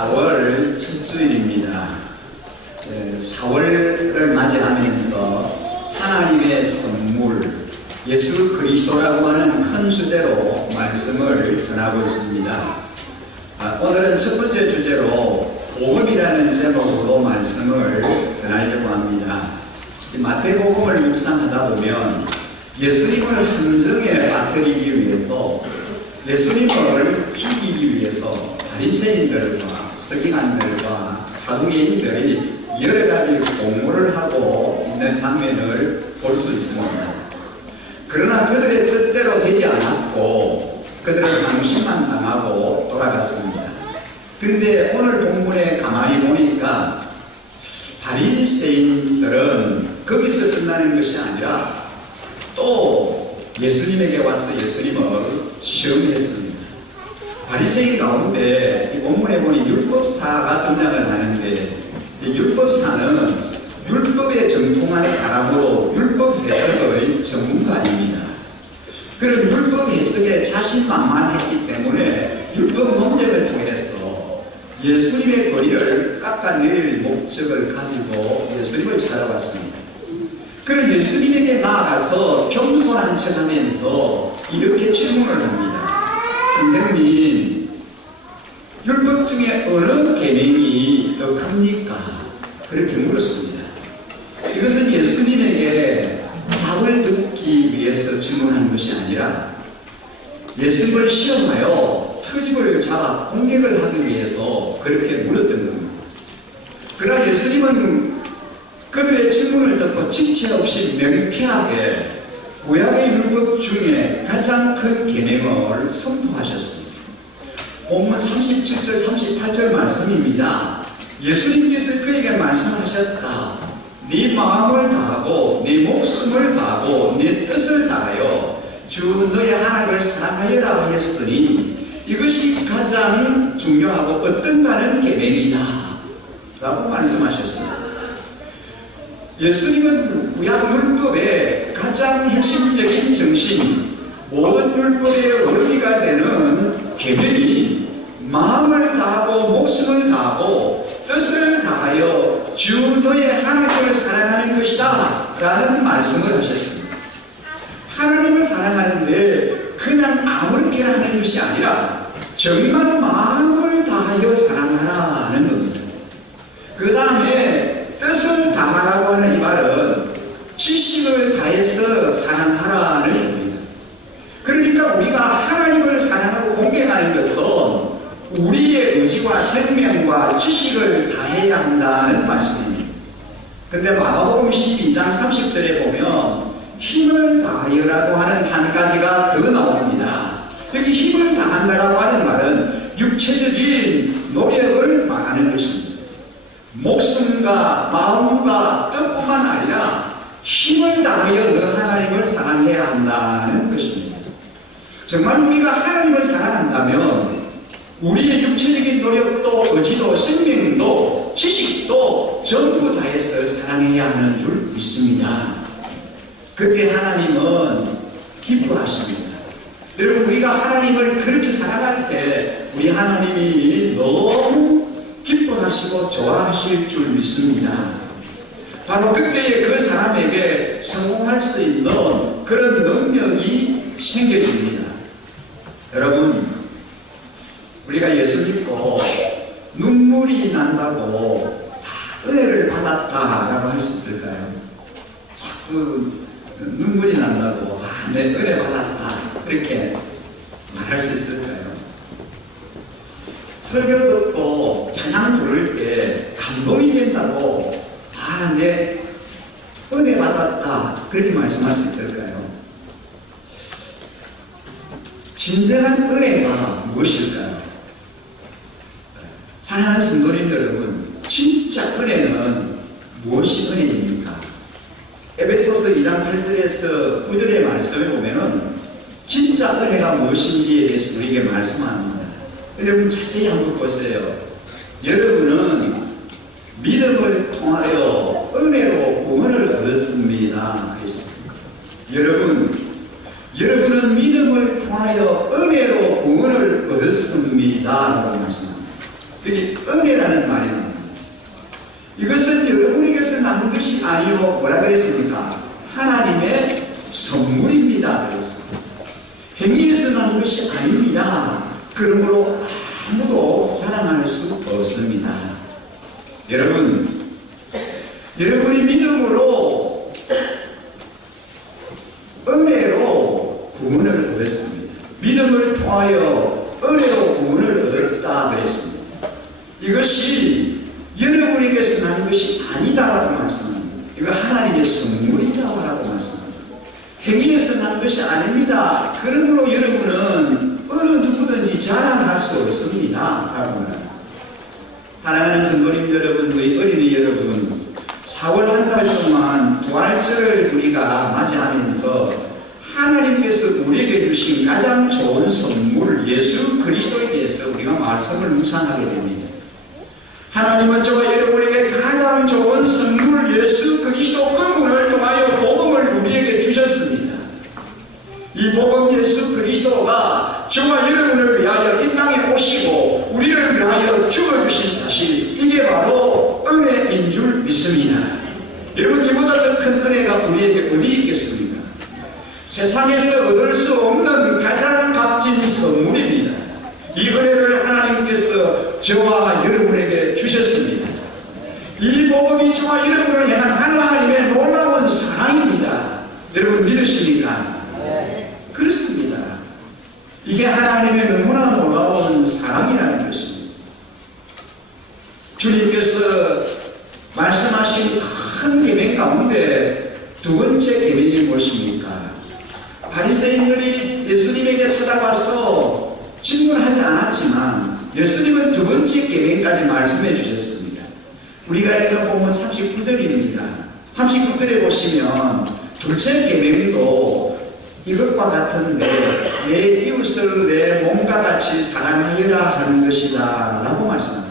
4월 첫 주일입니다. 4월을 맞이하면서 하나님의 선물, 예수 그리스도라고 하는 큰 주제로 말씀을 전하고 있습니다. 오늘은 첫 번째 주제로 복음이라는 제목으로 말씀을 전하려고 합니다. 마태복음을 묵상하다 보면 예수님을 함정에 빠뜨리기 위해서, 예수님을 죽이기 위해서 바리새인들과 서기관들과 사두개인들이 여러 가지 공모를 하고 있는 장면을 볼 수 있습니다. 그러나 그들의 뜻대로 되지 않았고 그들은 방심만 당하고 돌아갔습니다. 그런데 오늘 본문에 가만히 보니까 바리새인들은 거기서 끝나는 것이 아니라 또 예수님에게 와서 예수님을 시험했습니다. 바리새인 가운데 이 본문에 보니 율법사가 등장을 하는데, 이 율법사는 율법에 정통한 사람으로 율법 해석의 전문가입니다. 그런 율법 해석에 자신만만했기 때문에 율법 논쟁을 통해서 예수님의 거리를 깎아내릴 목적을 가지고 예수님을 찾아왔습니다. 그런 예수님에게 나아가서 겸손한 척하면서 이렇게 질문을 합니다. 선생님, 율법 중에 어느 계명이 더 큽니까? 그렇게 물었습니다. 이것은 예수님에게 답을 듣기 위해서 질문한 것이 아니라 예수님을 시험하여 트집을 잡아 공격을 하기 위해서 그렇게 물었던 겁니다. 그러나 예수님은 그들의 질문을 듣고 지체 없이 명쾌하게 구약의 율법 중에 가장 큰 계명을 선포하셨습니다. 본문 37절 38절 말씀입니다. 예수님께서 그에게 말씀하셨다. 네 마음을 다하고 네 목숨을 다하고 네 뜻을 다하여 주 너의 하나님을 사랑하여라 하였으니 이것이 가장 중요하고 어떤가는 계명이다 라고 말씀하셨습니다. 예수님은 구약 율법의 가장 핵심적인 정신, 모든 율법의 원리가 되는 계명이 마음을 다하고 목숨을 다하고 뜻을 다하여 주 너의 하나님을 사랑하는 것이다 라는 말씀을 하셨습니다. 하나님을 사랑하는데 그냥 아무렇게나 하는 것이 아니라 정말 마음을 다하여 사랑하라는 겁니다. 그 다음에 뜻을 다하라고 하는 이 말은 지식을 다해서 사랑하라는 겁니다. 그러니까 우리가 하나님을 사랑하고 공경하는 것은 우리의 의지와 생명과 지식을 다해야 한다는 말씀입니다. 그런데 마가복음 12장 30절에 보면 힘을 다하여라고 하는 한 가지가 더 나옵니다. 여기 힘을 다한다라고 하는 말은 육체적인 노력을 말하는 것입니다. 목숨과 마음과 뜻뿐만 아니라 힘을 다하여 너 하나님을 사랑해야 한다는 것입니다. 정말 우리가 하나님을 사랑한다면 우리의 육체적인 노력도 의지도 생명도 지식도 전부 다해서 사랑해야 하는 줄 믿습니다. 그때 하나님은 기뻐하십니다. 여러분, 우리가 하나님을 그렇게 사랑할 때 우리 하나님이 너무 기뻐하시고 좋아하실 줄 믿습니다. 바로 그때에 그 사람에게 성공할 수 있는 그런 능력이 생겨집니다. 여러분, 우리가 예수 믿고 눈물이 난다고 다 은혜를 받았다라고 할 수 있을까요? 자꾸 눈물이 난다고 내 은혜 받았다 그렇게 말할 수 있을까요? 설교 듣고 찬양 부를 때 감동이 된다고 내 은혜 받았다 그렇게 말씀할 수 있을까요? 진정한 은혜가 무엇일까요? 사랑하는 성도님들 여러분, 진짜 은혜는 무엇이 은혜입니까? 에베소서 2장 8절에서 9절의 말씀을 보면은 진짜 은혜가 무엇인지에 대해서 우리에게 말씀합니다. 여러분 자세히 한번 보세요. 여러분은 믿음을 통하여 은혜로 구원을 얻었습니다. 그랬습니다. 여러분은 믿음을 통하여 은혜로 구원을 얻었습니다 라고 말씀합니다. 여기 은혜라는 말이 나옵니다. 이것은 여러분에게서 나는 것이 아니고 뭐라 그랬습니까? 하나님의 선물입니다. 그랬습니다. 행위에서 나는 것이 아닙니다. 그러므로 아무도 자랑할 수 없습니다. 여러분이 믿음으로 은혜로 구원을 얻었습니다. 믿음을 통하여 은혜로 구원을 얻었다 그랬습니다. 이것이 여러분에게서 나는 것이 아니다라고 말씀합니다. 이거 하나님의 선물이다라고 말씀합니다. 행위에서 나는 것이 아닙니다. 그러므로 여러분은 어느 누구든지 자랑할 수 없습니다. 라고 말합니다. 사랑하는 성도님 여러분, 우리 어린이 여러분, 4월 한 달 동안 부활절을 우리가 맞이하면서 하나님께서 우리에게 주신 가장 좋은 선물 예수 그리스도에 대해서 우리가 말씀을 묵상하게 됩니다. 하나님은 저와 여러분에게 가장 좋은 선물 예수 그리스도 그분을 통하여 복음을 우리에게 주셨습니다. 이 복음 예수 그리스도가 저와 여러분을 위하여 이 땅에 오시고 우리를 위하여 죽어주신 사실, 이게 바로 은혜인 줄 믿습니다. 여러분, 이보다 더 큰 은혜가 우리에게 어디 있겠습니까? 세상에서 얻을 수 없는 가장 값진 선물입니다. 이 은혜를 하나님께서 저와 여러분에게 주셨습니다. 이 복음이 저와 여러분을 향한 하나님의 놀라운 사랑입니다. 여러분 믿으십니까? 그렇습니다. 이게 하나님의 너무나 놀라운 사랑이라는 것입니다. 주님께서 말씀하신 큰 계명 가운데 두 번째 계명이 무엇입니까? 바리새인들이 예수님에게 찾아와서 질문하지 않았지만 예수님은 두 번째 계명까지 말씀해 주셨습니다. 우리가 읽은 본문 39절입니다. 39절에 보시면 둘째 계명도 이것과 같은데 내 이웃을 내 몸과 같이 사랑하여라 하는 것이다 라고 말씀합니다.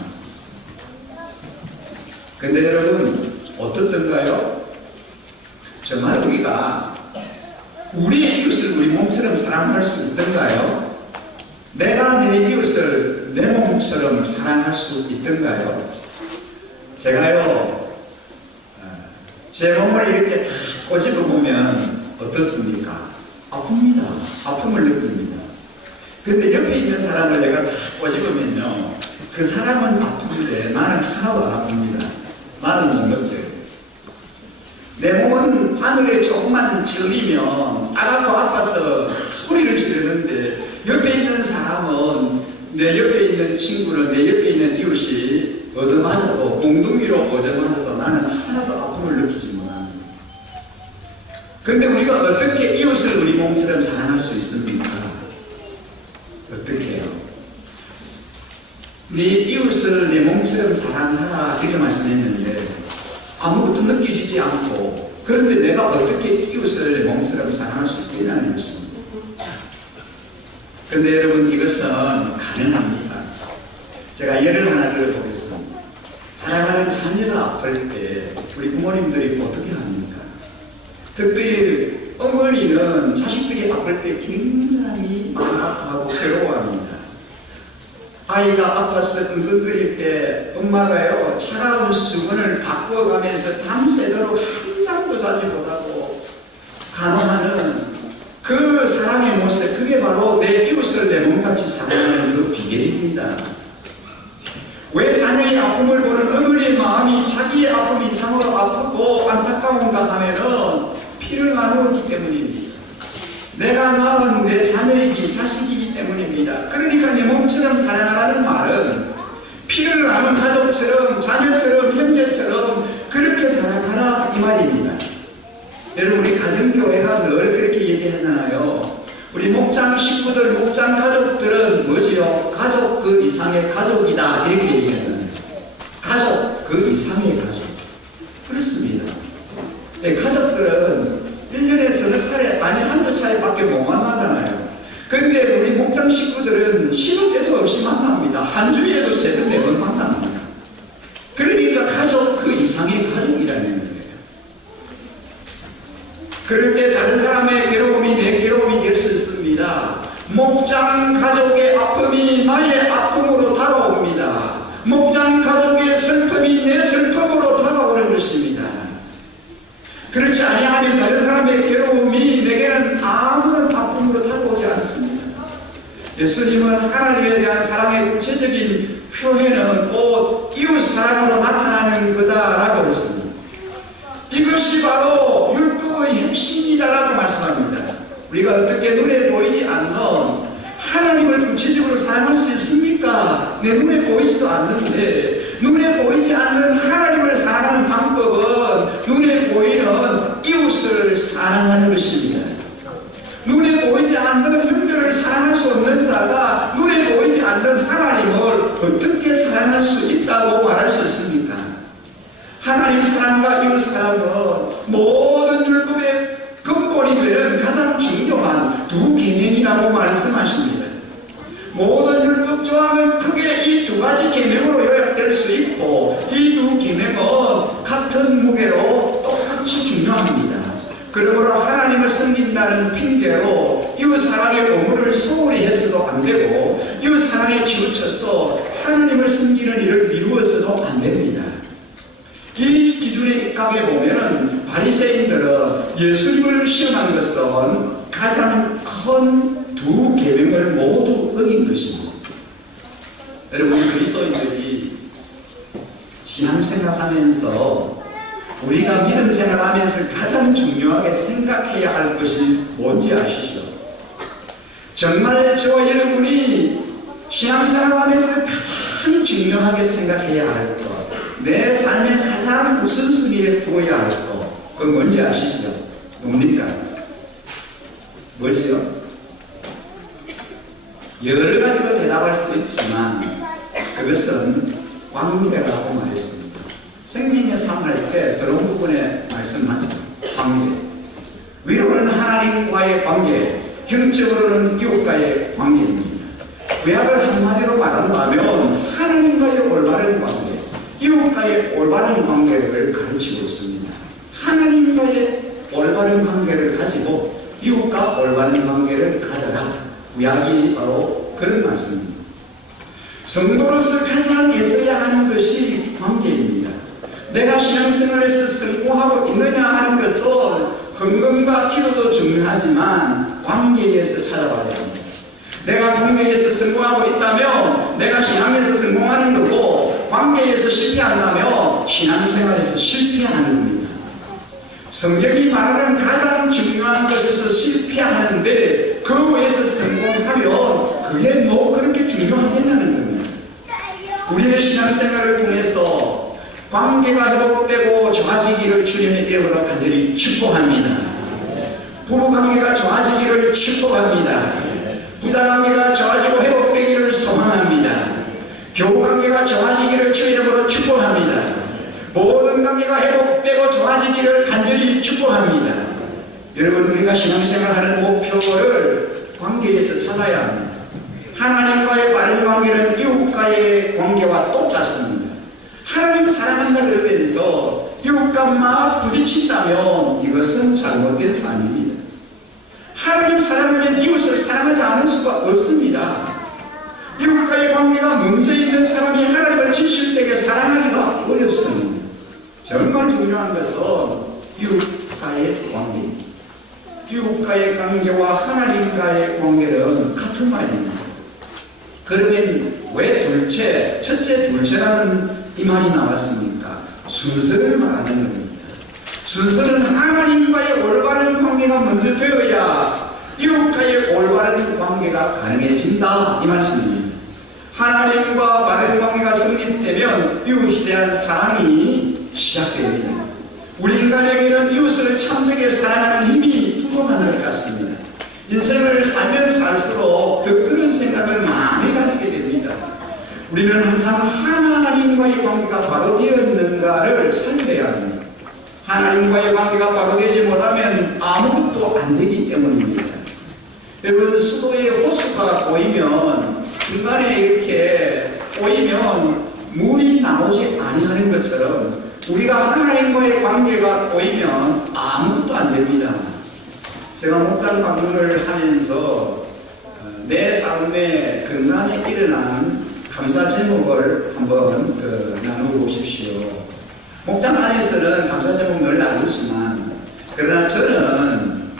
근데 여러분 어떻던가요? 정말 우리가 우리의 이웃을 우리 몸처럼 사랑할 수 있던가요? 내가 내 이웃을 내 몸처럼 사랑할 수 있던가요? 제가요 제 몸을 이렇게 다 꼬집어 보면 어떻습니까? 아픕니다. 아픔을 느낍니다. 근데 옆에 있는 사람을 내가 다 꼬집으면요, 그 사람은 아픈데 나는 하나도 안 아픕니다. 나는 못 느껴요. 내 몸은 바늘에 조금만 찔리면 따가고 아파서 소리를 지르는데 옆에 있는 사람은, 내 옆에 있는 친구는, 내 옆에 있는 이웃이 얻어맞아도, 몽둥이로 얻어맞아도 나는 하나도 아픔을 느끼지 못합니다. 근데 우리가 어떻게 이웃을 우리 몸처럼 사랑할 수 있습니까? 어떻게 해요? 네 이웃을 내 몸처럼 사랑하라 이렇게 말씀했는데 아무것도 느껴지지 않고, 그런데 내가 어떻게 이웃을 내 몸처럼 사랑할 수 있겠냐는 것입니다. 그런데 여러분, 이것은 가능합니다. 제가 예를 하나 들어보겠습니다. 사랑하는 자녀가 아플 때 우리 부모님들이 어떻게 합니까? 특별히 어머니는 자식들이 아플 때 굉장히 마음 아파하고 괴로워합니다. 아이가 아파서 응급거릴 때 엄마가요, 차가운 수건을 바꿔가면서 밤새도록 한 잠도 자지 못하고 간호하는 그 사랑의 모습, 그게 바로 내 이웃을 내 몸같이 사랑하는 그 비결입니다. 왜 자녀의 아픔을 보는 어머니의 마음이 자기의 아픔 이상으로 아프고 안타까운가 하면은 피를 나누었기 때문입니다. 내가 낳은 내 자녀이기 자식이기 때문입니다. 그러니까 내 몸처럼 사랑하라는 말은 피를 나눈 가족처럼, 자녀처럼, 형제처럼 그렇게 사랑하라 이 말입니다. 여러분, 우리 가정교회가 늘 그렇게 얘기하잖아요. 우리 목장 식구들, 목장 가족들은 뭐지요? 가족 그 이상의 가족이다 이렇게 얘기하잖아요. 가족 그 이상의 가족. 그렇습니다. 네, 가족들은 1년에 서너 차례, 아니 한두 차례밖에 못 만나잖아요. 그런데 우리 목장 식구들은 시도 때도 없이 만납니다. 한 주에도 세번 네번 만납니다. 그러니까 가족 그 이상의 가족이라는 거예요. 그럴 때 다른 사람의 괴로움이 내 괴로움이 될 수 있습니다. 목장 가족의 아픔이 나의 아픔으로 다가옵니다. 그렇지 아니하면 다른 사람의 괴로움이 내게는 아무런 아픔으로 다가오지 않습니다. 예수님은 하나님에 대한 사랑의 구체적인 표현은 곧 이웃 사랑으로 나타나는 거다라고 했습니다. 이것이 바로 율법의 핵심이다라고 말씀합니다. 우리가 어떻게 눈에 보이지 않는 하나님을 구체적으로 사랑할 수 있습니까? 내 눈에 보이지도 않는데 눈에 보이지 않는 하나님을 사랑하는 방법은 눈에 보이는 이웃을 사랑하는 것입니다. 눈에 보이지 않는 형제를 사랑할 수 없는 자가 눈에 보이지 않는 하나님을 어떻게 사랑할 수 있다고 말할 수 있습니까? 하나님 사랑과 이웃 사랑은 모든 율법의 근본이 되는 가장 중요한 두 계명이라고 말씀하십니다. 모든 율법 조항은 크게 이 두 가지 계명으로 요약될 수 있고 이 두 계명은 같은 무게로 똑같이 중요합니다. 그러므로 하나님을 섬긴다는 핑계로 이웃 사랑의 의무를 소홀히 했어도 안 되고 이웃 사랑에 치우쳐서 하나님을 섬기는 일을 미루어서도 안 됩니다. 이 기준에 입각해 보면은 바리새인들은 예수님을 시험한 것은 가장 큰 두 계명을 모두 어긴 것입니다. 여러분 그리스도인들이 신앙생활하면서 우리가 믿음 생활하면서 가장 중요하게 생각해야 할 것이 뭔지 아시죠? 정말 저와 여러분이 신앙생활하면서 가장 중요하게 생각해야 할 것, 내 삶에 가장 우선순위에 두어야 할 것, 그건 뭔지 아시죠? 뭡니까? 뭐지요? 여러 가지로 대답할 수 있지만 그것은 관계라고 말했습니다. 생명의 삶할 때 서론 부분에 말씀하죠. 관계. 위로는 하나님과의 관계, 형적으로는 이웃과의 관계입니다. 구약을 한마디로 말한다면 하나님과의 올바른 관계, 이웃과의 올바른 관계를 가르치고 있습니다. 하나님과의 올바른 관계를 가지고 이웃과 올바른 관계를 가져라. 구약이 바로 그런 말씀입니다. 성도로서 가장 애써야 하는 것이 관계입니다. 내가 신앙생활에서 성공하고 있느냐 하는 것은 헌금과 기도도 중요하지만 관계에서 찾아봐야 합니다. 내가 관계에서 성공하고 있다면 내가 신앙에서 성공하는 거고 관계에서 실패한다면 신앙생활에서 실패하는 겁니다. 성경이 말하는 가장 중요한 것에서 실패하는데 그 외에서 성공하면 그게 뭐 그렇게 중요하겠냐는 겁니다. 우리의 신앙생활을 통해서 관계가 회복되고 좋아지기를 주님의 이름으로 간절히 축복합니다. 부부관계가 좋아지기를 축복합니다. 부자관계가 좋아지고 회복되기를 소망합니다. 교우관계가 좋아지기를 주 이름으로 축복합니다. 모든 관계가 회복되고 좋아지기를 간절히 축복합니다. 여러분 우리가 신앙생활하는 목표를 관계에서 찾아야 합니다. 하나님과의 바른 관계는 이웃과의 관계와 똑같습니다. 하나님 사랑한다 그러면서 이웃과 막 부딪힌다면 이것은 잘못된 삶입니다. 하나님 사랑하면 이웃을 사랑하지 않을 수가 없습니다. 이웃과의 관계가 문제있는 사람이 하나님을 진실되게 사랑하기가 어렵습니다. 정말 중요한 것은 이웃과의 관계입니다. 이웃과의 관계와 하나님과의 관계는 같은 말입니다. 그러면 왜 둘째, 첫째, 둘째라는 이 말이 나왔습니까? 순서를 말하는 겁니다. 순서는 하나님과의 올바른 관계가 먼저 되어야 이웃과의 올바른 관계가 가능해진다 이 말씀입니다. 하나님과 바른 관계가 성립되면 이웃에 대한 사랑이 시작됩니다. 우리 인간에게는 이웃을 참되게 사랑하는 힘이 부족한 것 같습니다. 인생을 살면 살수록 더 그런 생각을 많이 가지게 됩니다. 우리는 항상 하나님과의 관계가 바로 되었는가를 살펴야 합니다. 하나님과의 관계가 바로 되지 못하면 아무것도 안 되기 때문입니다. 여러분 수도에 호수가 보이면 중간에 이렇게 보이면 물이 나오지 아니하는 것처럼 우리가 하나님과의 관계가 보이면 아무것도 안 됩니다. 제가 목장 방문을 하면서 내 삶에 근간에 일어난 감사 제목을 한번 나누고 보십시오. 목장 안에서는 감사 제목 늘 나누지만 그러나 저는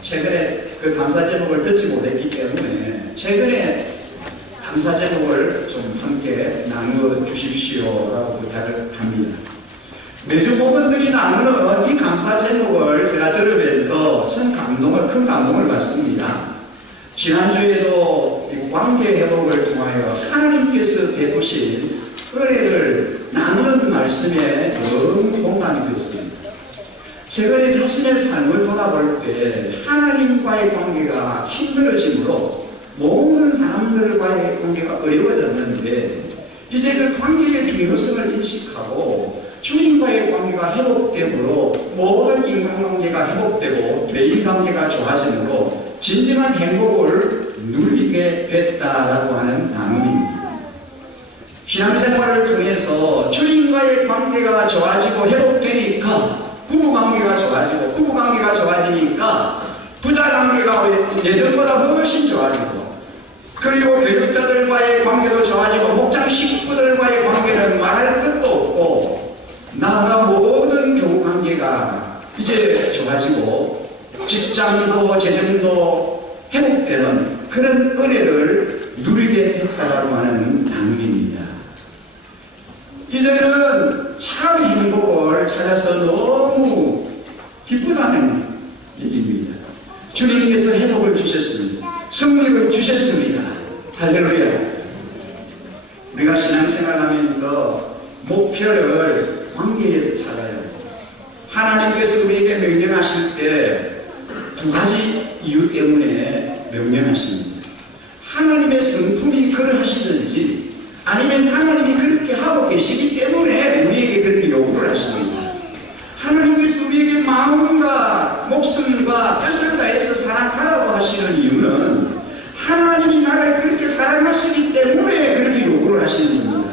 최근에 그 감사 제목을 듣지 못했기 때문에 최근에 감사 제목을 좀 함께 나누어 주십시오라고 부탁을 합니다. 매주 복음들이 나누는 이 감사 제목을 제가 들으면서 큰 감동을 받습니다. 지난주에도 관계 회복을 통하여 하나님께서 베푸신 은혜를 나누는 말씀에 너무 공감이 됐습니다. 최근에 자신의 삶을 돌아볼 때 하나님과의 관계가 힘들어지므로 모든 사람들과의 관계가 어려워졌는데 이제 그 관계의 중요성을 인식하고 주님과의 관계가 회복되므로 모든 인간관계가 회복되고 대인관계가 좋아지므로 진정한 행복을 누리게 됐다라고 하는 나눔입니다. 신앙생활을 통해서 주님과의 관계가 좋아지고 회복되니까 부부관계가 좋아지고 부부관계가 좋아지니까 부자관계가 예전보다 훨씬 좋아지고 그리고 교육자들과의 관계도 좋아지고 목장 식구들과의 관계는 말할 것도 없고 나아가 모든 교우관계가 이제 좋아지고 직장도 재정도 회복되는 그런 은혜를 누리게 됐다라고 하는 나눔입니다. 이제는 참 행복을 찾아서 너무 기쁘다는 얘기입니다. 주님께서 회복을 주셨습니다. 승리를 주셨습니다. 할렐루야. 우리가 신앙생활하면서 목표를 관계에서 찾아요. 하나님께서 우리에게 명령하실 때 두 가지 이유 때문에 명령하십니다. 하나님의 성품이 그러하시든지 아니면 하나님이 그렇게 하고 계시기 때문에 우리에게 그렇게 요구를 하십니다. 하나님께서 우리에게 마음과 목숨과 뜻을 다해서 사랑하라고 하시는 이유는 하나님이 나를 그렇게 사랑하시기 때문에 그렇게 요구를 하시는 겁니다.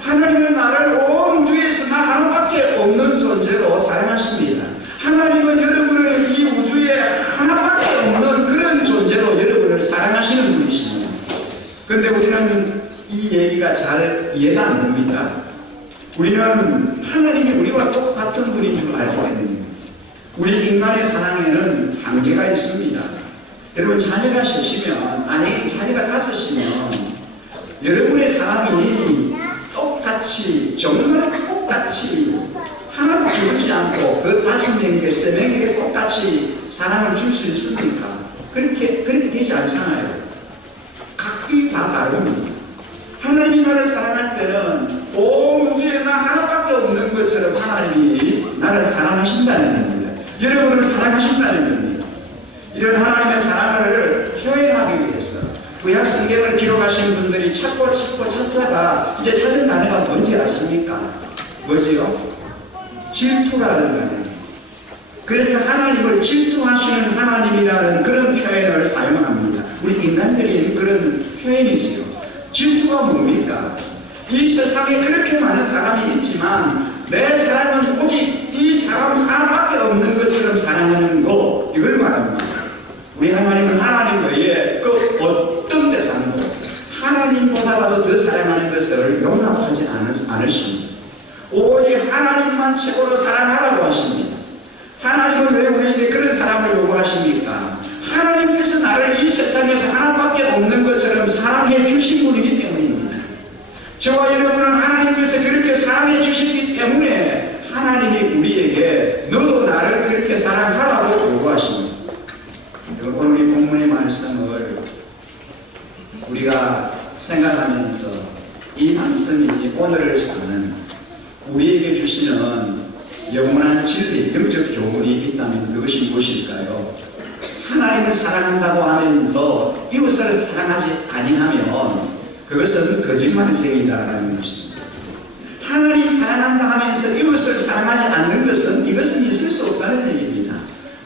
하나님은 나를 온 우주에서 나 하나밖에 없는 존재로 사랑하십니다. 하나님은 여러분을 이 우주에 하나밖에 없는 그런 존재로 여러분을 사랑하시는 분이십니다. 그런데 우리는 이 얘기가 잘 이해가 안 됩니다. 우리는 하나님이 우리와 똑같은 분인 줄 알고 있습니다. 우리 인간의 사랑에는 한계가 있습니다. 여러분 자녀가 셋이면 아니 자녀가 다섯이면 여러분의 사랑이 똑같이 정말 똑같이 하나도 줄지 않고 그 5명에게 3명에게 똑같이 사랑을 줄 수 있습니까? 그렇게 되지 않잖아요. 각기 다 다릅니다. 하나님이 나를 사랑할 때는 온 우주에 나 하나밖에 없는 것처럼 하나님이 나를 사랑하신다는 겁니다. 여러분을 사랑하신다는 겁니다. 이런 하나님의 사랑을 표현하기 위해서 구약 성경을 기록하신 분들이 찾다가 이제 찾은 단어가 뭔지 아십니까? 뭐지요? 질투라는 거예요. 그래서 하나님을 질투하시는 하나님이라는 그런 표현을 사용합니다. 우리 인간들이 그런 표현이지요. 질투가 뭡니까? 이 세상에 그렇게 많은 사람이 있지만 내 사랑은 오직 이 사람 하나밖에 없는 것처럼 사랑하는 거, 이걸 말합니다. 우리 하나님은 하나님 외에 그 어떤 대상도 하나님보다도 더 사랑하는 것을 용납하지 않으십니다. 오직 하나님만 최고로 사랑하라고 하십니다. 하나님은 왜 우리에게 그런 사랑을 요구하십니까? 하나님께서 나를 이 세상에서 하나밖에 없는 것처럼 사랑해 주신 분이기 때문입니다. 저와 여러분은 하나님께서 그렇게 사랑해 주시기 때문에 하나님이 우리에게 너도 나를 그렇게 사랑하라고 요구하십니다. 오늘 이 본문의 말씀을 우리가 생각하면서 이 말씀이 오늘을 사는 우리에게 주시는 영원한 진리, 영적 교훈이 있다면 그것이 무엇일까요? 하나님을 사랑한다고 하면서 이웃을 사랑하지 아니하면 그것은 거짓말쟁이다라는 것입니다. 하나님 사랑한다 하면서 이웃을 사랑하지 않는 것은 이것은 있을 수 없다는 얘기입니다.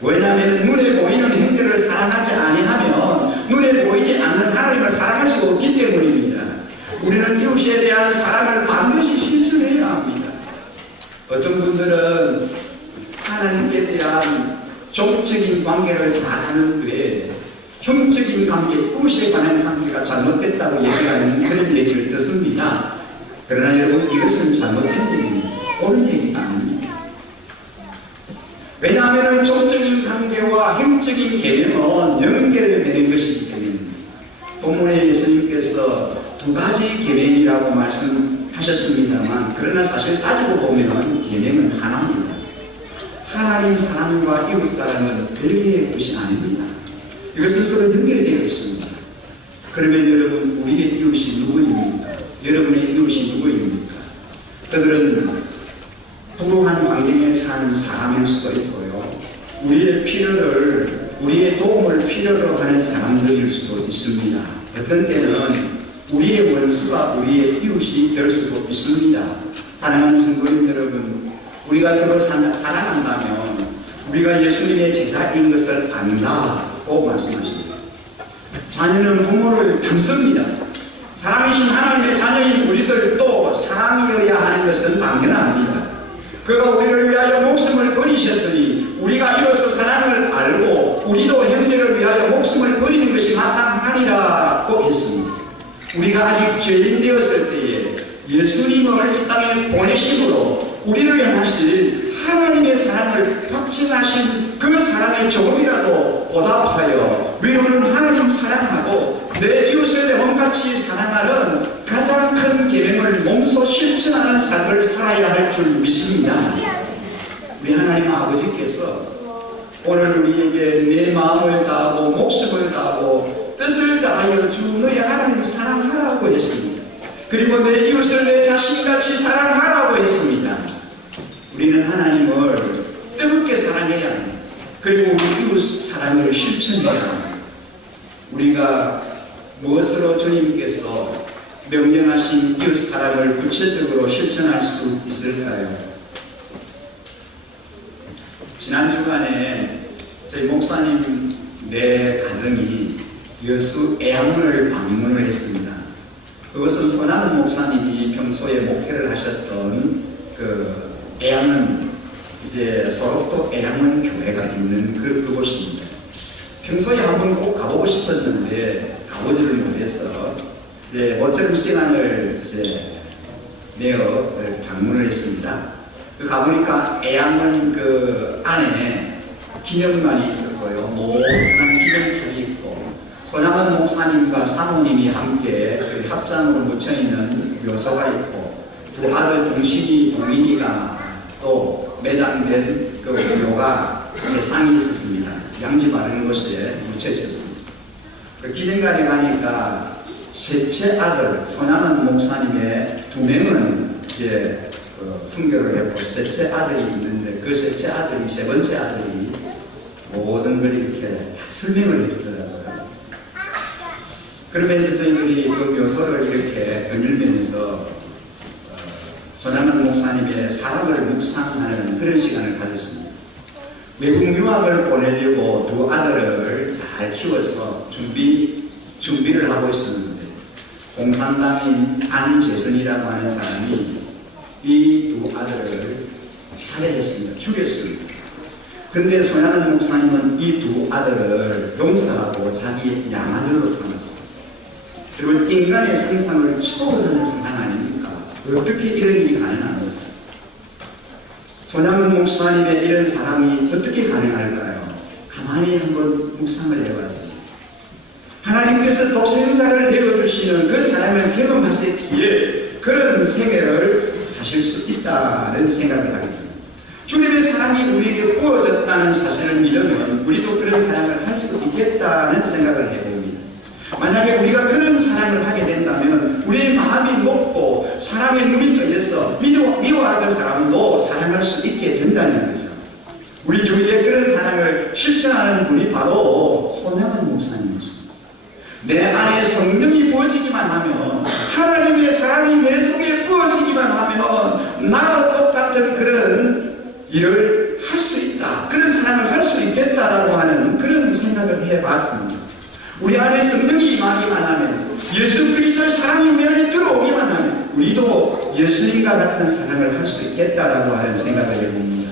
왜냐하면 눈에 보이는 형제를 사랑하지 아니하면 눈에 보이지 않는 하나님을 사랑할 수 없기 때문입니다. 우리는 이웃에 대한 사랑을 반드시 실천해야 합니다. 어떤 분들은 하나님께 대한 종적인 관계를 잘하는데 형적인 관계, 이웃에 관한 관계가 잘못됐다고 얘기하는 그런 얘기를 듣습니다. 그러나 여러분 이것은 잘못된 얘기입니다. 옳은 얘기가 아닙니다. 왜냐하면 정적인 관계와 행적인 개념은 연결되는 것이기 때문입니다. 본문에 예수님께서 두 가지 계명이라고 말씀하셨습니다만, 그러나 사실 따지고 보면 계명은 하나입니다. 하나님 사랑과 이웃 사랑은 별개의 것이 아닙니다. 이것은 서로 연결되어 있습니다. 그러면 여러분, 우리의 이웃이 누구입니까? 여러분의 이웃이 누구입니까? 그들은 부유한 환경에 사는 사람일 수도 있고요, 우리의 도움을 필요로 하는 사람들일 수도 있습니다. 어떤 때는 우리의 원수가 우리의 이웃이 될 수도 있습니다. 사랑하는 성도님 여러분, 우리가 서로 사랑한다면 우리가 예수님의 제자인 것을 안다고 말씀하십니다. 자녀는 부모를 닮습니다. 사랑이신 하나님의 자녀인 우리들도 사랑이어야 하는 것은 당연합니다. 그가 우리를 위하여 목숨을 버리셨으니 우리가 이로써 사랑을 알고 우리도 형제를 위하여 목숨을 버리는 것이 마땅하리라고 했습니다. 우리가 아직 죄인 되었을 때에 예수님을 이 땅에 보내심으로 우리를 향하신 하나님의 사랑을 확증하신 그 사랑에 조금이라도 보답하여 위로는 하나님 사랑하고 내 이웃을 내 몸같이 사랑하는 가장 큰 계명을 몸소 실천하는 삶을 살아야 할 줄 믿습니다. 우리 하나님 아버지께서 오늘 우리에게 내 마음을 다하고 목숨을 다하고 뜻을 다하여 주 너의 하나님을 사랑하라고 했습니다. 그리고 내 이웃을 내 자신같이 사랑하라고 했습니다. 우리는 하나님을 뜨겁게 사랑해야 합니다. 그리고 우리 이웃 사랑을 실천해야 합니다. 우리가 무엇으로 주님께서 명령하신 이웃 사랑을 구체적으로 실천할 수 있을까요? 지난 주간에 저희 목사님 네 가정이 여수 애양문을 방문을 했습니다. 그것은 손하는 목사님이 평소에 목회를 하셨던 그 애양문, 이제 소록도 애양문 교회가 있는 그곳입니다. 평소에 한번 꼭 가보고 싶었는데 가보지를 못해서 모처럼 시간을 내어 방문을 했습니다. 가보니까 애양문 그 안에 기념관이 있었고요, 모든 기념탑이 있고, 손양원 목사님과 사모님이 함께 그 합장으로 묻혀있는 묘소가 있고, 두 아들 동식이 동인이가 또 매장된 그 묘가 세상이 있었습니다. 양지 바른 곳에 묻혀 있었습니다. 그 기념관에 가니까 셋째 아들 손양원 목사님의 두 명은 이제 순교를 했고, 셋째 아들이 있는데 그 셋째 아들이, 세 번째 아들이 모든 걸 이렇게 설명을 해주더라고요. 그러면서 저희들이 그 묘소를 이렇게 거닐면서 손양원 목사님의 사랑을 묵상하는 그런 시간을 가졌습니다. 외국 유학을 보내려고 두 아들을 잘 키워서 준비를 하고 있었는데, 공산당인 안재선이라고 하는 사람이 이 두 아들을 살해했습니다. 죽였습니다. 그런데 손양원 목사님은 이 두 아들을 용서하고 자기 양아들로 삼았습니다. 그리고 인간의 상상을 초월하는 사랑 아닙니까? 어떻게 이런 일이 가능합니까? 손양원 목사님의 이런 사랑이 어떻게 가능할까요? 가만히 한번 묵상을 해봤습니다. 하나님께서 독생자를 내어주시는 그 사랑을 경험하셨기에 그런 생애를 사실 수 있다는 생각을 하게 됩니다. 주님의 사랑이 우리에게 부어졌다는 사실을 믿으면 우리도 그런 사랑을 할 수 있겠다는 생각을 해봅니다. 만약에 우리가 그런 사랑을 하게 된다면 우리의 마음이 높고 사랑의 눈이 떠져서 미워하던 사람도 사랑할 수 있게 된다는 거죠. 우리 주위에 그런 사랑을 실천하는 분이 바로 손양원 목사님이십니다. 내 안에 성령이 부어지기만 하면, 하나님의 사랑이 내 속에 부어지기만 하면 나도 똑같은 그런 일을 할 수 있다, 그런 사랑을 할 수 있겠다라고 하는 그런 생각을 해봤습니다. 우리 안에 성령이 임하기만 하면, 예수 그리스도의 사랑이 우리 안에 들어오기만 하면 우리도 예수님과 같은 사랑을 할 수 있겠다라고 하는 생각을 해봅니다.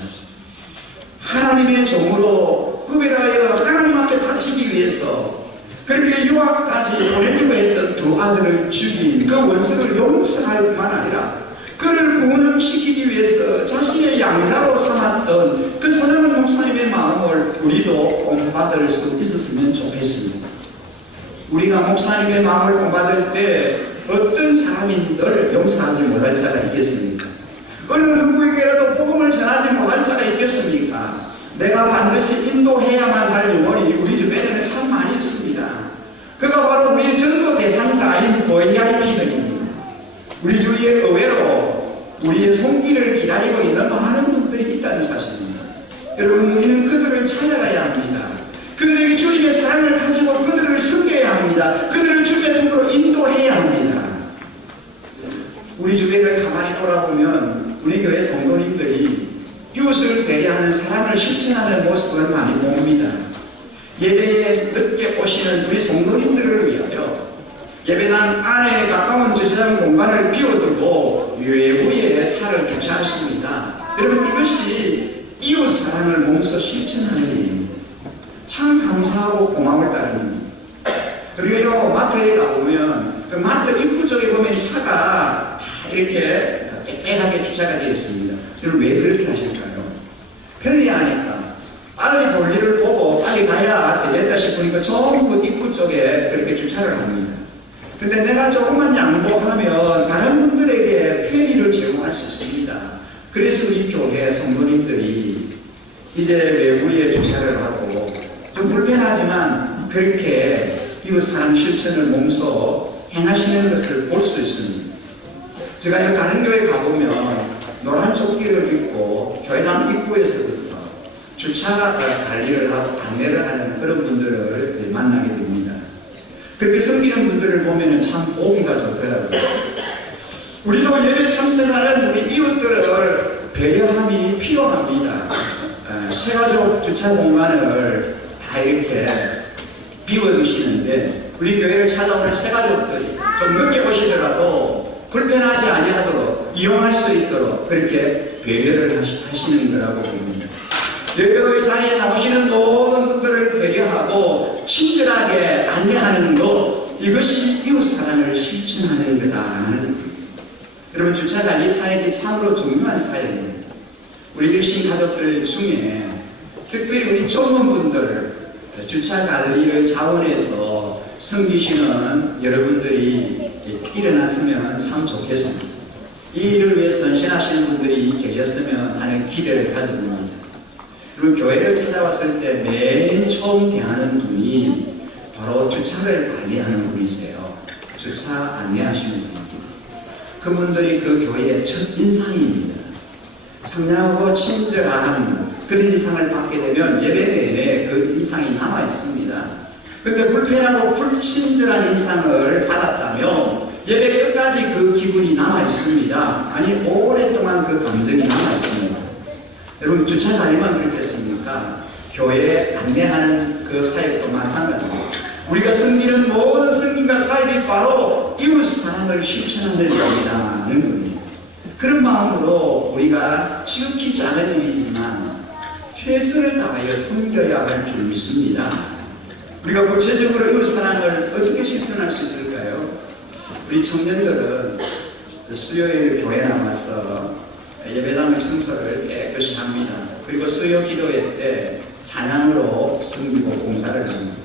하나님의 종으로 구별하여 하나님 앞에 바치기 위해서 그렇게 유학까지 보내려고 했던 두 아들을 죽인 그 원수를 용서할 뿐만 아니라 그를 구원시키기 위해서 자신의 양자로 삼았던 그 손양원 목사님 본받을 수 있었으면 좋겠습니다. 우리가 목사님의 마음을 본받을 때 어떤 사람이 늘 용서하지 못할 자가 있겠습니까? 어느 누구에게라도 복음을 전하지 못할 자가 있겠습니까? 내가 반드시 인도해야만 할 영혼이 우리 주변에는 참 많이 있습니다. 그가 바로 우리의 전도 대상자인 VIP들입니다. 우리 주위에 의외로 우리의 손길을 기다리고 있는 많은 분들이 있다는 사실입니다. 여러분, 우리는 그들을 찾아가야 합니다. 그들에게 주님의 사랑을 가지고 그들을 섬겨야 합니다. 그들을 주님의 품으로 인도해야 합니다. 우리 주변을 가만히 돌아보면 우리 교회 성도님들이 이웃을 배려하는 사랑을 실천하는 모습을 많이 봅니다. 예배에 늦게 오시는 우리 성도님들을 위하여 예배당 안에 가까운 주차장 공간을 비워두고 외부에 차를 주차하십니다. 여러분, 이것이 이웃 사랑을 몸소 실천하는 일입니다. 참 감사하고 고마울 따름입니다. 그리고 마트에 가보면 그 마트 입구 쪽에 보면 차가 다 이렇게 빼빼하게 주차가 되어 있습니다. 여러분, 왜 그렇게 하실까요? 편리하니까. 빨리 볼일을 보고 빨리 가야 되겠다 싶으니까 전부 입구 쪽에 그렇게 주차를 합니다. 근데 내가 조금만 양보하면 다른 분들에게 편의를 제공할 수 있습니다. 그래서 우리 교회 성도님들이 이제 외부에 주차를 하고 좀 불편하지만 그렇게 이웃 사랑 실천을 몸소 행하시는 것을 볼 수 있습니다. 제가 다른 교회 가보면 노란 조끼를 입고 교회당 입구에서부터 주차 관리를 하고 안내를 하는 그런 분들을 만나게 됩니다. 그렇게 섬기는 분들을 보면 참 보기가 좋더라고요. 우리도 예배 참석하는 우리 이웃들을 배려함이 필요합니다. 세가족 주차 공간을 다 이렇게 비워두시는데 우리 교회를 찾아오는 세가족들이 좀 늦게 오시더라도 불편하지 아니하도록 이용할 수 있도록 그렇게 배려를 하시는 거라고 봅니다. 예배의 자리에 나오시는 모든 분들을 배려하고 친절하게 안내하는 것, 이것이 이웃 사랑을 실천하는 거다 하는 겁니다. 여러분, 주차관리 사역이 참으로 중요한 사역입니다. 우리 열심 가족들 중에 특별히 우리 젊은 분들 주차관리를 자원해서 섬기시는 여러분들이 일어났으면 참 좋겠습니다. 이 일을 위해 헌신하시는 분들이 계셨으면 하는 기대를 가져봅니다. 그리고 교회를 찾아왔을 때 맨 처음 대하는 분이 바로 주차를 관리하는 분이세요. 주차 안내하시는 분입니다. 그분들이 그 교회의 첫 인상입니다. 청량하고 친절한 그런 인상을 받게 되면 예배 내내 그 인상이 남아 있습니다. 그런데 불편하고 불친절한 인상을 받았다면 예배 끝까지 그 기분이 남아 있습니다. 아니, 오랫동안 그 감정이 남아 있습니다. 여러분, 주차 관리만 그렇겠습니까? 교회에 안내하는 그 사역도 마찬가지입니다. 우리가 섬기는 모든 섬김과 사역이 바로 이웃 사랑을 실천하는 일이라는 겁니다. 그런 마음으로 우리가 지극히 작은 일이지만 최선을 다하여 섬겨야 할 줄 믿습니다. 우리가 구체적으로 이웃 사랑을 어떻게 실천할 수 있을까요? 우리 청년들은 수요일 교회에 나와서 예배당 청소를 깨끗이 합니다. 그리고 수요 기도회 때 찬양으로 섬기고 봉사를 합니다.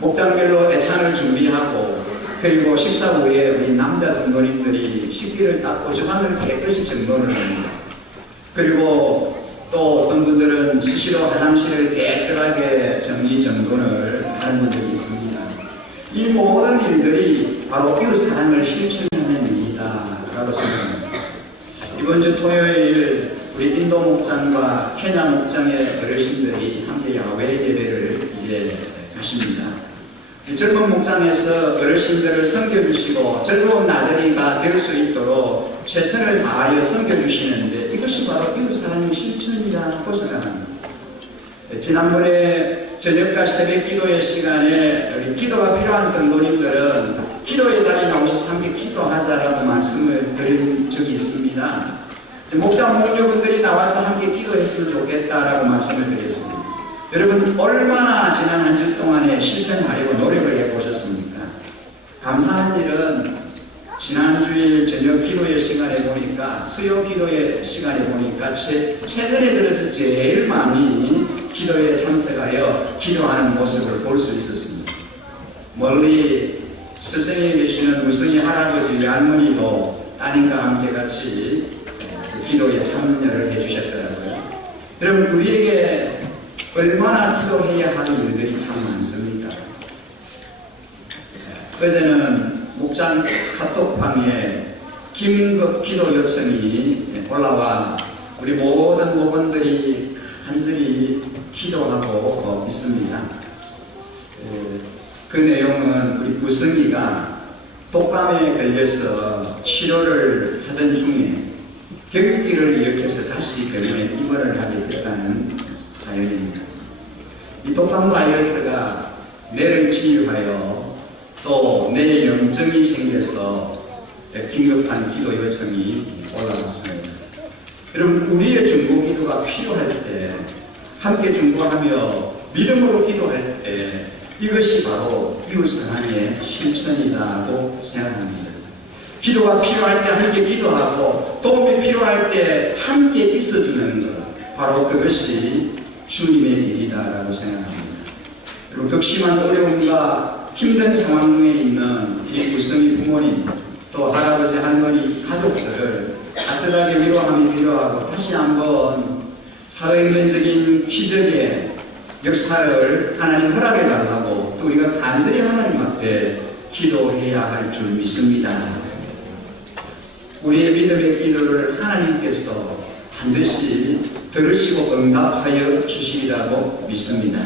목장별로 애찬을 준비하고 그리고 식사 후에 우리 남자 성도님들이 식기를 닦고 주방을 깨끗이 정돈을 합니다. 그리고 또 어떤 분들은 수시로 화장실을 깨끗하게 정리정돈을 하는 분들이 있습니다. 이 모든 일들이 바로 이웃 사랑을 실천하는 일이다 라고 생각합니다. 이번 주 토요일 우리 인도 목장과 케냐 목장의 어르신들이 함께 야외 예배를 이제 하십니다. 젊은 목장에서 어르신들을 섬겨주시고 즐거운 나들이가 될 수 있도록 최선을 다하여 섬겨주시는데 이것이 바로 이웃 사랑의 실천이라고 생각합니다. 지난번에 저녁과 새벽 기도의 시간에 기도가 필요한 성도님들은 기도의 자리에 나오셔서 함께 기도하자라고 말씀을 드린 적이 있습니다. 목장 목녀분들이 나와서 함께 기도했으면 좋겠다라고 말씀을 드렸습니다. 여러분, 얼마나 지난 한 주 동안에 실천하려고 노력을 해보셨습니까? 감사한 일은 지난주일 저녁 기도의 시간에 보니까 수요 기도의 시간에 보니까 최근에 들어서 제일 많이 기도에 참석하여 기도하는 모습을 볼 수 있었습니다. 멀리 스승에 계시는 무순이 할아버지 할머니도 따님과 함께 같이 기도에 참여를 해주셨더라고요. 여러분, 우리에게 얼마나 기도해야 하는 일들이 참 많습니다. 어제는 목장 카톡방에 긴급 기도 요청이 올라와 우리 모든 목원들이 간절히 기도하고 있습니다. 그 내용은 우리 구성이가 독감에 걸려서 치료를 하던 중에 경기를 일으켜서 다시 병원에 입원을 하게 됐다는 사연입니다. 이 독감 바이러스가 뇌를 치유하여 또 뇌에 염증이 생겨서 긴급한 기도 요청이 올라왔습니다. 여러분, 우리의 중보 기도가 필요할 때 함께 중보하며 믿음으로 기도할 때 이것이 바로 이웃사랑의 실천이라고 생각합니다. 기도가 필요할 때 함께 기도하고 도움이 필요할 때 함께 있어주는 것, 바로 그것이 주님의 일이다라고 생각합니다. 그리고 극심한 어려움과 힘든 상황에 있는 이 불성이 부모님 또 할아버지 할머니 가족들을 따뜻하게 위로하며 위로하고 다시 한번 사도행전적인 기적의 역사를 하나님 허락해 달라고 또 우리가 간절히 하나님 앞에 기도해야 할 줄 믿습니다. 우리의 믿음의 기도를 하나님께서 반드시 들으시고 응답하여 주시리라고 믿습니다.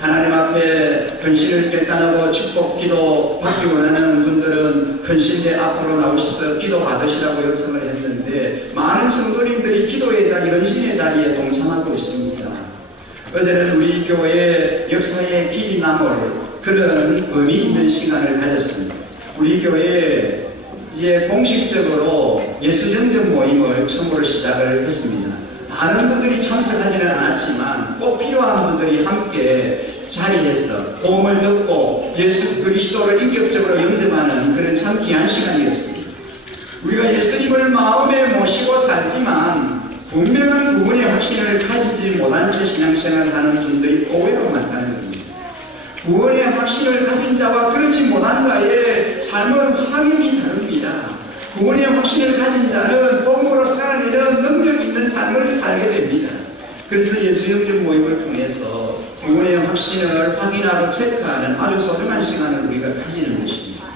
하나님 앞에 헌신을 결단하고 축복 기도 받기 원하는 분들은 헌신대 앞으로 나오셔서 기도 받으시라고 요청을 했는데 많은 성도님들이 기도의 자리, 헌신의 자리에 동참하고 있습니다. 어제는 우리 교회 역사의 길이 남을 그런 의미 있는 시간을 가졌습니다. 우리 교회에 이제 공식적으로 예수전쟁 모임을 처음으로 시작을 했습니다. 많은 분들이 참석하지는 않았지만 꼭 필요한 분들이 함께 자리에서 도움을 듣고 예수 그리스도를 인격적으로 영접하는 그런 참 귀한 시간이었습니다. 우리가 예수님을 마음에 모시고 살지만 분명한 구원의 확신을 가지지 못한 채 신앙생활을 하는 분들이 의외로 많다는 겁니다. 구원의 확신을 가진 자와 그렇지 못한 자의 삶은 확연히 다릅니다. 구원의 확신을 가진 자는 복음으로 살아내는 능력 있는 삶을 살게 됩니다. 그래서 예수영접 모임을 통해서 구원의 확신을 확인하고 체크하는 아주 소중한 시간을 우리가 가지는 것입니다.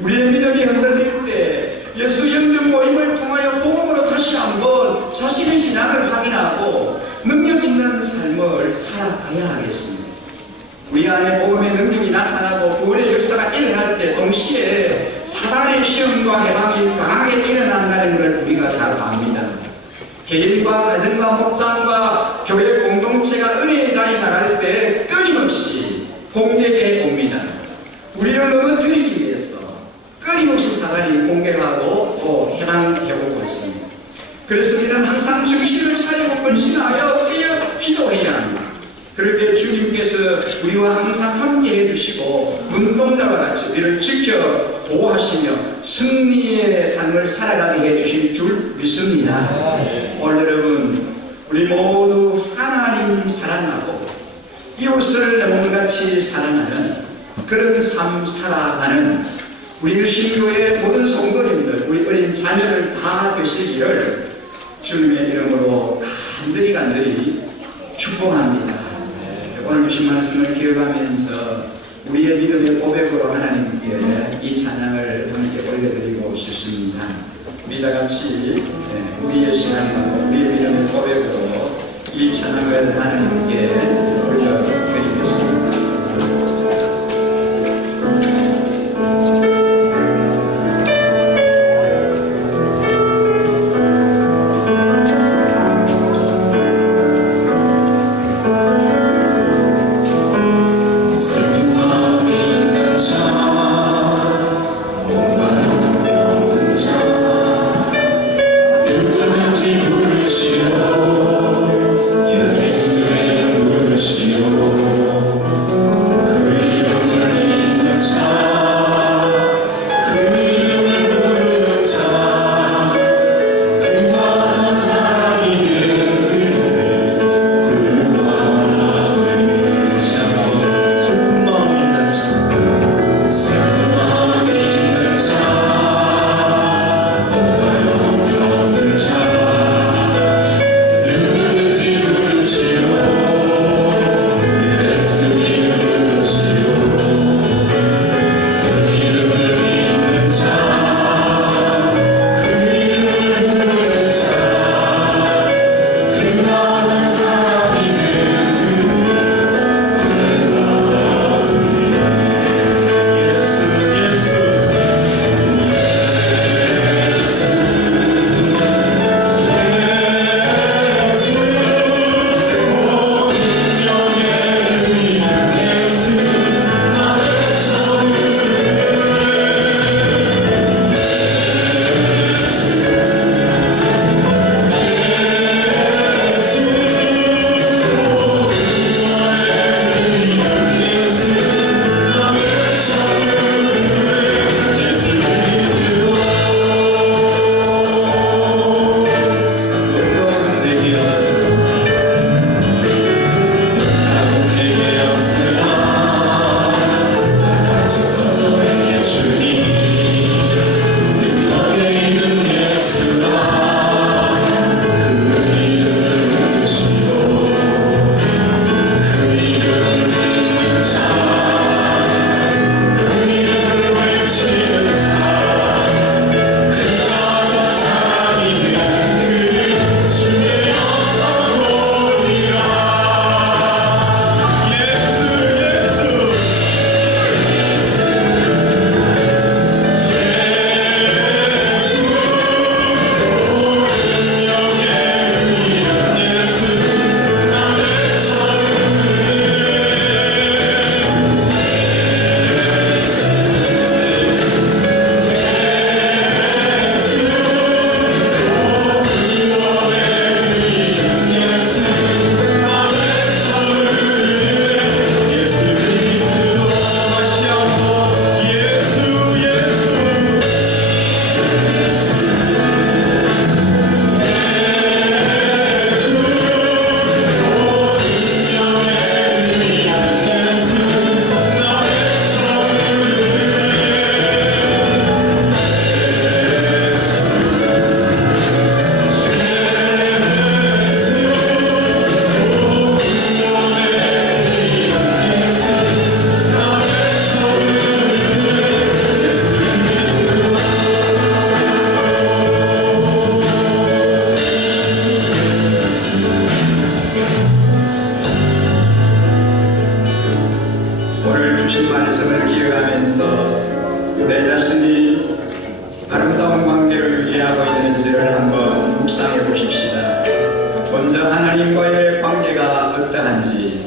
우리의 믿음이 흔들릴 때 예수영접 모임을 통하여 복음으로 다시 한번 자신의 신앙을 확인하고 능력 있는 삶을 살아가야 하겠습니다. 우리 안에 복음의 능력이 나타나고 구원의 역사가 일어날 때 동시에 사단의 시험과 해방이 강하게 일어난다는 것을 우리가 잘 압니다. 개인과 가정과 목장과 교회 공동체가 은혜의 자리에 나갈 때 끊임없이 공격해 옵니다. 우리를 넘어뜨리기 위해서 끊임없이 사단이 공격하고 또 해방해오고 있습니다. 그래서 우리는 항상 정신을 차리고 헌신하여 깨어 기도해야 합니다. 그렇게 주님께서 우리와 항상 함께 해주시고 눈동자와 같이 우리를 지켜 보호하시며 승리의 삶을 살아가게 해주실 줄 믿습니다. 오늘 여러분, 우리 모두 하나님 사랑하고 이웃을 내 몸같이 사랑하는 그런 삶 살아가는 우리 일신교의 모든 성도님들, 우리 어린 자녀들 다 되시기를 주님의 이름으로 간절히 축복합니다. 오늘 주신 말씀을 기억하면서 우리의 믿음의 고백으로 하나님께 이 찬양을 함께 올려드리고 싶습니다. 우리다 같이 우리의 신앙과 우리의 믿음의 고백으로 이 찬양을 하나님께 올려드리겠습니다. 예수의 하나님과의 관계가 어떠한지